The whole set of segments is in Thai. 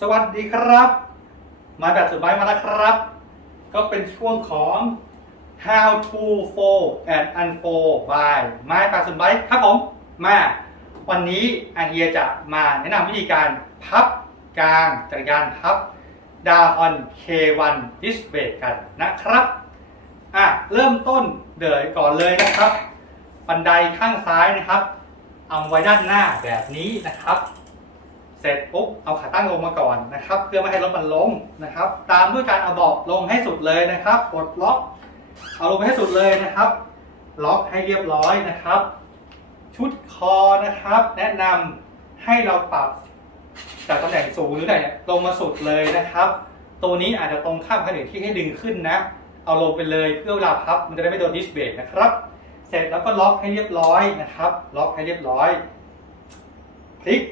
สวัสดีครับ มาแบบสุดท้ายมาแล้วครับ ก็เป็นช่วงของ how to fold and unfold by ไม้ปากสุดไบครับผม มา วันนี้อาเฮียจะมาแนะนำวิธีการพับกลางจักรยานพับดาฮอน K1 Disc Brake กันนะครับ อะ เริ่มต้นเดยก่อนเลยนะครับ บันไดข้างซ้ายนะครับเอาไว้ด้านหน้าแบบนี้นะครับ เสร็จปุ๊บเอาขาตั้งลงมาก่อนนะครับ เพื่อไม่ให้รถมันล้มนะครับ ตามด้วยการเอาเบาะลงให้สุดเลยนะครับกดล็อก เอาลงไปให้สุดเลยนะครับ ล็อกให้เรียบร้อยนะครับ ชุดคอนะครับ แนะนำให้เราปรับจากตำแหน่งสูงหรือไหนลงมาสุดเลยนะครับ ตัวนี้อาจจะตรงข้ามขนาดที่ให้ดึงขึ้นนะ เอาลงไปเลยเพื่อเวลาพับ มันจะได้ไม่โดนดิสเบรกนะครับ เสร็จแล้วก็ล็อกให้เรียบร้อยนะครับ ล็อกให้เรียบร้อยพลิก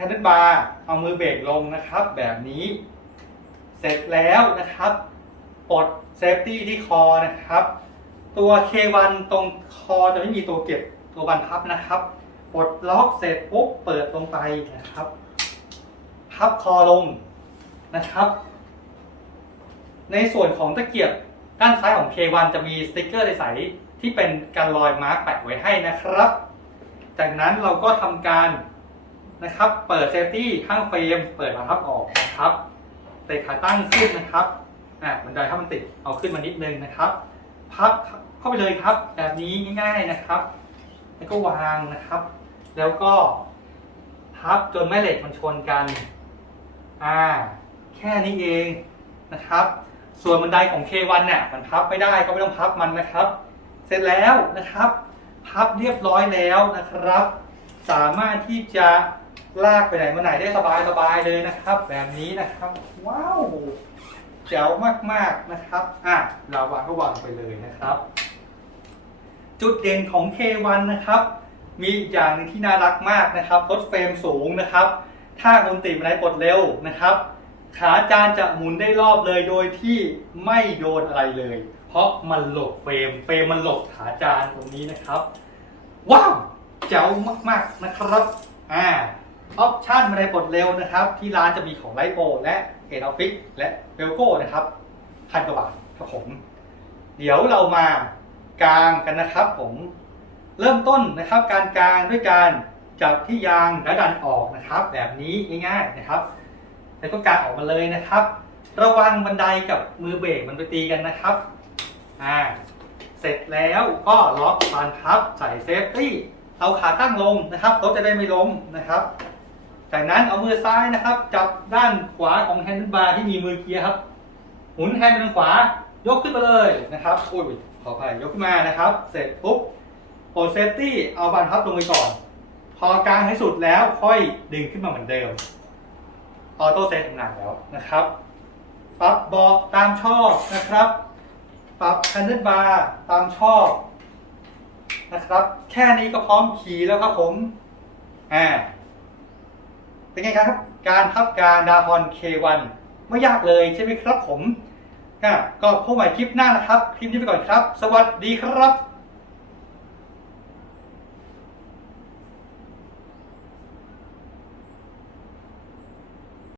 ฮนด์บาร์เอามือเบรกลงนะครับ แบบนี้ เสร็จแล้วนะครับปลดเซฟตี้ที่คอนะครับ ตัว K1 ตรงคอจะไม่มีตัวเก็บตัวบันพับนะครับปลดล็อกเสร็จปุ๊บเปิดลงไปนะครับ พับคอลงนะครับ ในส่วนของตะเกียบด้านซ้ายของ K1 จะมีสติกเกอร์ใสๆที่เป็นการลอยมาร์กแปะไว้ให้นะครับ จากนั้นเราก็ทำการ นะครับ เปิดเซฟตี้ข้างเฟรม เปิดมาพับออกนะครับเตะขาตั้งขึ้นนะครับอะบันไดถ้ามันติดเอาขึ้นมานิดนึงนะครับ พับเข้าไปเลยครับ แบบนี้ง่าย ๆนะครับ แล้วก็วางนะครับ แล้วก็พับจนแม่เหล็กมันชนกันอ่าแค่นี้เองนะครับ ส่วนบันไดของ K1 เนี่ยมันพับไม่ได้ก็ไม่ต้องพับมันนะครับ เสร็จแล้วนะครับ พับเรียบร้อยแล้วนะครับ สามารถที่จะ ลากไปไหนมาไหนได้สบายสบายเลยนะครับ แบบนี้นะครับ ว้าวแจ๋วมากๆนะครับอะเราวางก็วางไปเลยนะครับ จุดเด่นของ K1 นะครับ มีอีกอย่างหนึงที่น่ารักมากนะครับรถเฟรมสูงนะครับ ถ้าคุณติดบันไดปลดเร็วนะครับ ขาจานจะหมุนได้รอบเลยโดยที่ไม่โดนอะไรเลย เพราะมันหลบเฟรมเฟรมมันหลบขาจานตรงนี้นะครับ ว้าว เจ๋วมากๆนะครับ อ่า ออปชันบันไดปลดเร็วนะครับ ที่ร้านจะมีของไลโปและเอ็นออฟฟิศและเบลโก้นะครับพันกว่าบาทครับผม เดี๋ยวเรามากางกันนะครับผมเริ่มต้นนะครับการกางด้วยการจับที่ยางและดันออกนะครับ แบบนี้ง่ายๆนะครับ แล้วก็กางออกมาเลยนะครับ ระวังบันไดกับมือเบรกมันไปตีกันนะครับอ่าเสร็จแล้วก็ล็อกบานพับใส่เซฟตี้เอาขาตั้งลงนะครับรถจะได้ไม่ล้มนะครับ จากนั้นเอามือซ้ายนะครับ จับด้านขวาของแฮนด์บาร์ที่มีมือเกียร์ครับ หมุนแฮนด์ไปทางขวายกขึ้นมาเลยนะครับโอ้ยขออภัยยกขึ้นมานะครับ เสร็จปุ๊บโปรเซฟตี้เอาบานพับลงไปก่อน พอกางให้สุดแล้วค่อยดึงขึ้นมาเหมือนเดิมออโต้เซตทำงานแล้วนะครับ ปรับเบาะตามชอบนะครับ ปรับแฮนด์บาร์ตามชอบนะครับ แค่นี้ก็พร้อมขี่แล้วครับผมอ่า เป็นไงครับ การทับการดาฮอน K1 ไม่ยากเลยใช่ไหมครับผมอะก็พบใหม่คลิปหน้านะครับ คลิปนี้ไปก่อนครับ สวัสดีครับ